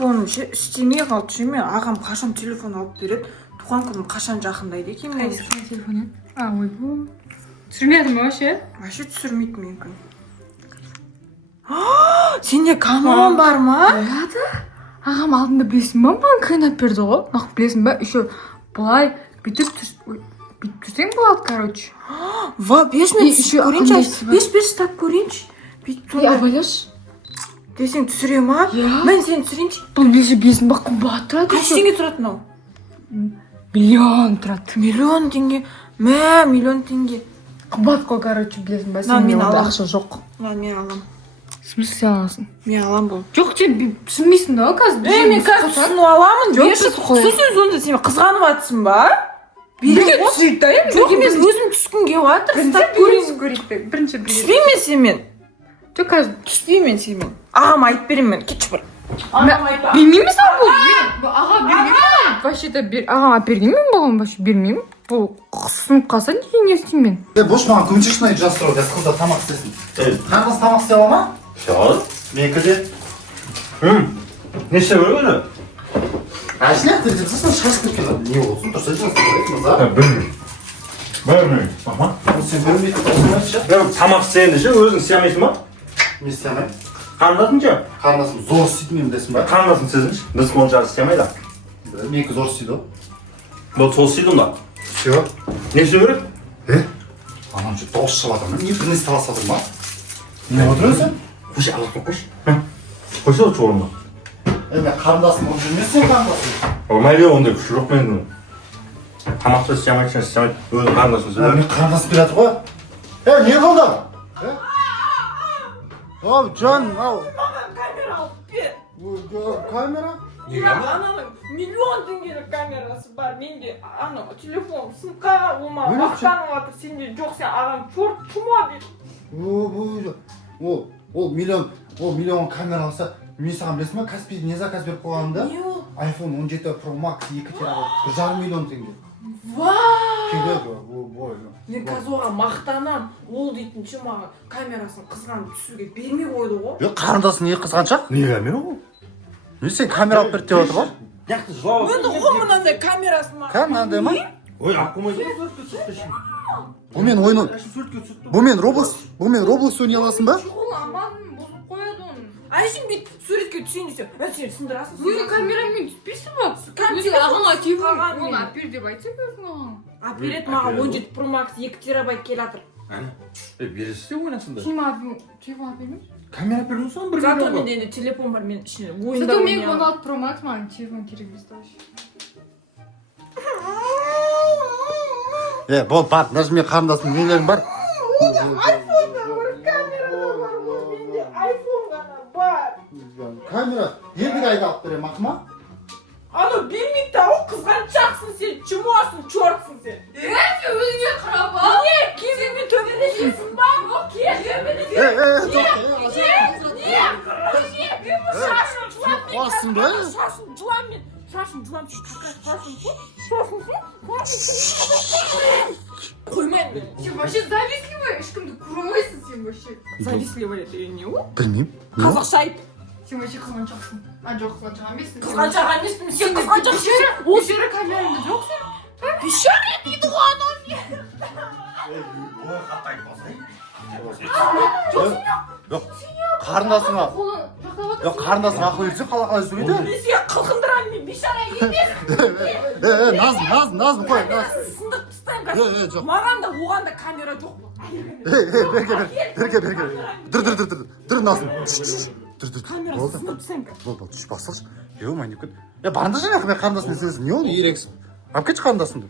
телефоным ше істемей қалды ше мен ағам қашан телефон алып береді туған күнім қашан жақындайды екен мен телефон ойбу түсірмедің ба вообще түсірмейді мүмкін сенде камерам бар ма? ағам алдында білесің ба маған қайнап берді ғой нақ білесің ба еще былай бүйтіп тұрсаң болады короче беш мен түсіп көрейінші беш ұстап көрейінші бүйтіп абайлаш десең түсіре ма? Мен сені түсірейінші бұл білесің ба қымбат тұрады қанша теңге тұрады мынау? миллион тұрады миллион теңге миллион теңге қымбат қой короче білесің ба мен онда ақша жоқ мен алам в смысле сен аласың мен алам бұл жоқ сен түсінбейсің да қазір мен қазір түсініп аламын сен сонда сен қызғанып жатсың ба? түсейік та жоқ емес өзім түскім келіп жатыр ұстап көрейік бірінші түспеймін сенімен жоқ қазір түспеймін сенімен ағама айтып беремін мен кетші бір бермеймін саған бұл аға бермеймін вообще то ағама бергенмін болған вообще бермеймін бұл сынып қалса не істеймін мен бош маған көмектесші жастыру қыздар тамақ істесін қарындас тамақ істей ала ма? істей алады менікі де не істеу керек өзі әшіне телевизордан шашып кеткен не болсын тұрса жастыру білмеймін сен көрмейтін тамақ істегенде ше өзің істей алмайсың ба не істей алмаймын қарындасың ше қарындасым зор істейтін мен білесің ба қарындасың сезінші біз онша істей алмайды менікі зор істейді ғой сол істейді онда все не істеу керек анам что дауыс шығып жатыр не бірнесі таласып жатыр ма не отыр өзі қойшы ала қойып қойшы қойса отшы орнына мен қарындасым ұрып жүрмес сен қарындасым майле ондай күші жоқ менің тамақты істей алмайды істей алмайды өзің қарындасың сөйле мен қарындасым келе жатыр ғой не болды ау жан ау камера алып бер камера ананың миллион теңгелік камерасы бар менде ана телефон сынып қалған ол маған мақтанып жатыр сенде жоқ сен ағаң черт чума дейді ол миллион камера алса мен саған білесің ба каспи не заказ беріп қойғанымда не ол iPhone 17 Pro Max 2 терабайт 1,5 миллион теңге мен қазір оған мақтанамын ол дейтін ше маған камерасын қызғанып түсуге бермей қойды ғой қарындасың не қызғаншақ не камера ол не сен камера алып берді деп отыр ғой жақсы жылап енді ғой мынандай камерасы ма мынандай ма ой алып қоймайды бұмен роблокс ойнай аласың ба ол аманын бұзып қояды оны әншейін бүйтіп суретке түсейін десем сен сындырасың өзің камерамен түспейсің ба өзің ағаңа телефон оны алып бер деп айтсаң өзің ағаң алып береді маған 17 Pro Max 2 терабайт келе жатыр бересіз де ойнасыңдар сен маған телефон алып бермейсің камера бермей соң бір зато менде енді телефон бар мен ішінде ойында зато менің 16 Pro Max маған телефон керек емес вообще бол бар даже мен қарындасым нелерім бар камера ендігі айда алып беремін ақыма анау бермейді да ол қызғаншақсың сен чумасың чортсың сен сен өзіңе қарап ал не кезіңе төбелесесің ба шашын жылам қоймаймын сен вообще завистливый ешкімді көре алмайсың сен вообще завистливый деген не ол білмеймін қазақша айт сен вообще қызғаншақсың жоқ қызғаншақ емессің қызғаншақ емеспін сен қызғаншақсың ол жері камераңда жоқ сен пещера дейді ғой анау жоқ қарындасыңа қолын жоқтап жоқ қарындасың ақыл етсе қалай сөйлейді мен сені қылқындырамын мен бейшара емеспін назым қой сындырып тастаймын жоқ маған да оған да камера жоқ тұр назым камерасы сындырып тастаймын болды түш басылшы ема не кет барында жаңағы мен қарындасыммен сөйлесіп не болды ерегісіп алып кетші қарындасыңды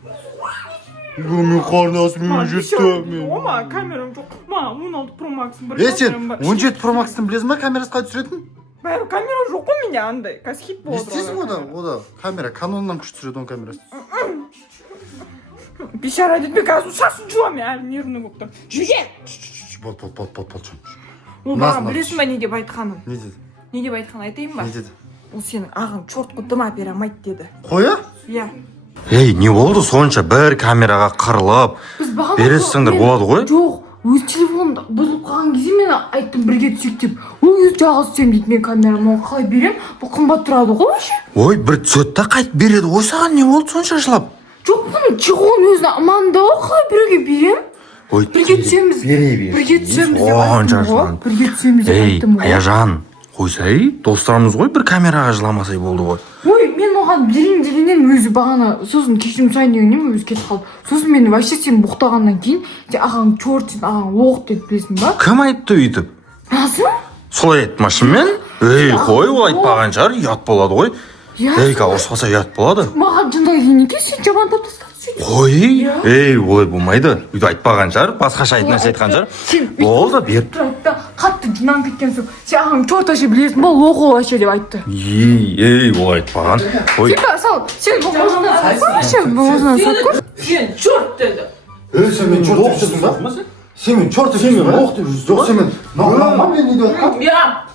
мен қарындасым маған камерам жоқ маған 16 Pro Max'ым бір сен 17 Pro Max'тың білесің ба камерасы қалай түсіретін бәрі камера жоқ қой менде андай қазір хит болып естисің ода камера каноннан күшті түсіреді оның камерасы бейшара дейді мен қазір шашын жуамын әлі нервный болып тұр жүге болды ол маған білесің ба не деп айтқанын не деп айтқанын айтайын ба деді ол сенің ағаң чортқа дым әпере алмайды деді қоя иә ей не болды сонша бір камераға қырылып бересіңдер болады ғой жоқ өз телефонымда бұзылып қалған кезде мен айттым бірге түсейік деп. Ол өзі жалғыз түсемін дейді, мен камерамды оған қалай берем? Бұл қымбат тұрады ғой вообще. Ой, бір түседі да қайтып береді. Ой, саған не болды сонша жылап? Жоқ, бұның чехолын өзіне аманда ғой, қалай біреуге берем? Ой, Бірге түсеміз. Бірге түсеміз деп айттым ғой. Бірге түсеміз деп айттым ғой. Аяжан, қойсай, достарымыз ғой, бір камераға жыламасай болды ғой. Ой, мен оған берейін дегеннен өзі бағана сосын кешірім сұрайын дегеннен өзі кетіп қалды. Сосын мені вообще сен боқтағаннан кейін ағаң черт сен ағаң оқ деп білесің ба? Кім айтты өйтіп? Назым? Солай айтты ма шынымен? Ей, қой, ол айтпаған шығар, ұят болады ғой. Ей, ұрыспаса ұят болады. Маған жындай дейін екен, сен жамандап тастады сөйтіп. Қой, ей, олай болмайды. Өйтіп айтпаған шығар, басқаша нәрсе айтқан шығар. Болды, беріп. Тұрады, қатты жинан кеткен соң, сен ағаң черт вообще білесің ба, лоқы вообще деп айтты. Ей, олай айтпаған. Ой, Сен бұғызынан сап көр. Сен черт деді. сен мен черт деп жүрсің ба? Сен мен черт деп жүрсің ба? Оқ деп жүрсің. Жоқ, сен мен нағылама мен не деп айтқан? Я.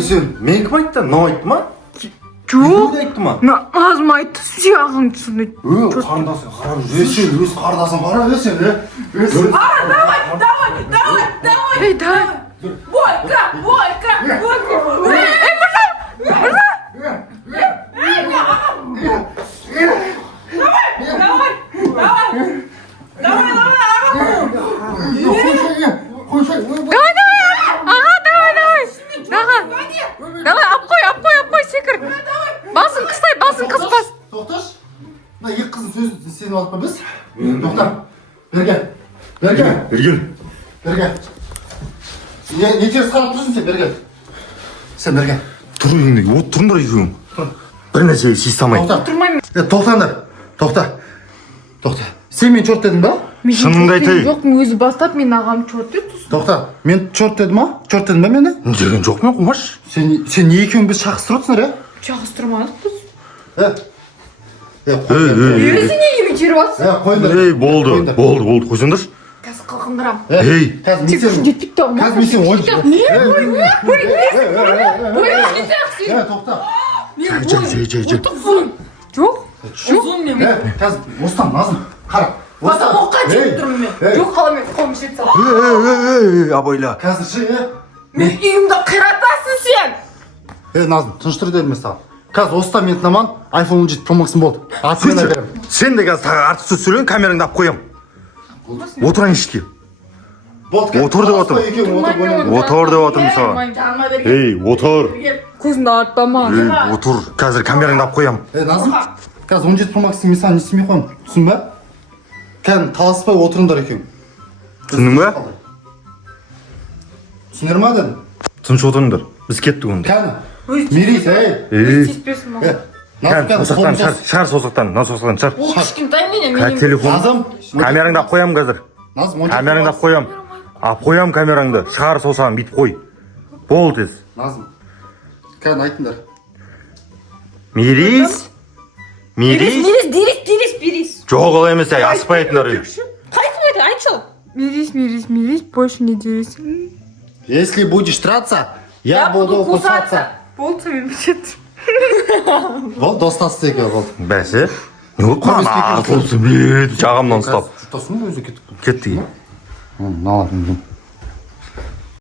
Сен Мен кім айтты? Мынау айтты ма? Жоқ. Айтты ма? Назым айтты, сен ағаң түсінді. Қарындасың қарап жүр. Сен өз қарындасың қарап сен. Давай. Ей, давай. Бойка. Давай, апқой, секір. Басын қыспас. Тоқташ. Мына екі қыздың сөзін сен алып па біз? Тоқтар. Берген. Не теріс қарап тұрсың сен берген? Сен берген. Тұр үйіңде, от тұрыңдар екеуің. Бір нәрсеге шиыстамай. Тұрмаймын. Тоқта. Сен мен чорт дедің ба? Шыныңды айтайын. Жоқ, өзі бастап мен ағам чорт деді. Тоқта. Мен чорт дедім ма? Чорт дедің ба мені? Деген жоқ мен қумаш. Сен не екеуің біз шақыстырып отырсыңдар, ә? Шақыстырмадық біз. Ей, Сен неге бүйтіп жатсың? қойыңдар. Ей, болды, қойсаңдаршы. Қазір қылқындырам. Ей, қазір Жетпікті ау. мен сен ойын. Тоқта. Жай. Жоқ. Ұзын мен. Қазір осыдан назым. Қара. Оқа жетіп тұрмын мен. Жоқ, қала мен қолым жет сал. Абайла. Қазір ше, Мен үйімді қиратасың сен. Назым, тыныштыр дедім мен саған. Қазір осыдан мен тынаман, iPhone 17 Pro Max'ым болды. Атымен әперем. Сен де қазір тағы артық сөз сөйлең, камераңды алып қоям. Отырайын ішке. Отыр деп отырмын. Отыр деп отырмын саған. Жаныма берген. Ей, отыр. Көзіңді артпама. Отыр. Қазір камераңды алып қоям. Назым, қазір 17 Pro Max'ың мен саған не істемей қоям. Түсін ба? Кәдім таласпай отырыңдар екеуің. Түсіндің ба? Түсінер ма дедім? Тыныш отырыңдар. Біз кеттік онда. Кәдім. Мерейс, Тиіспесін маған. Шар сосақтан, шар. Ол кішкентай менен. Телефон. Камераңды алып қоям қазір. Камераңды алып қоям. Алып қоям камераңды. Шар сосағын бүйтіп қой. Бол тез. Назым. Кәдім айтыңдар. Мерейс. Берес. Жоқ олай емес, асықпай айтыңдар. Қайтып еді, айтшы. Мирис, больше не дересің. Если будешь драться, я буду кусаться. Болды, мен бітет. Бол, достастық екен бол. Бәсе? Не болды қана? Болсын бет, жағамнан ұстап. Жұттасың өзі кеттік. Кеттік. Налатын.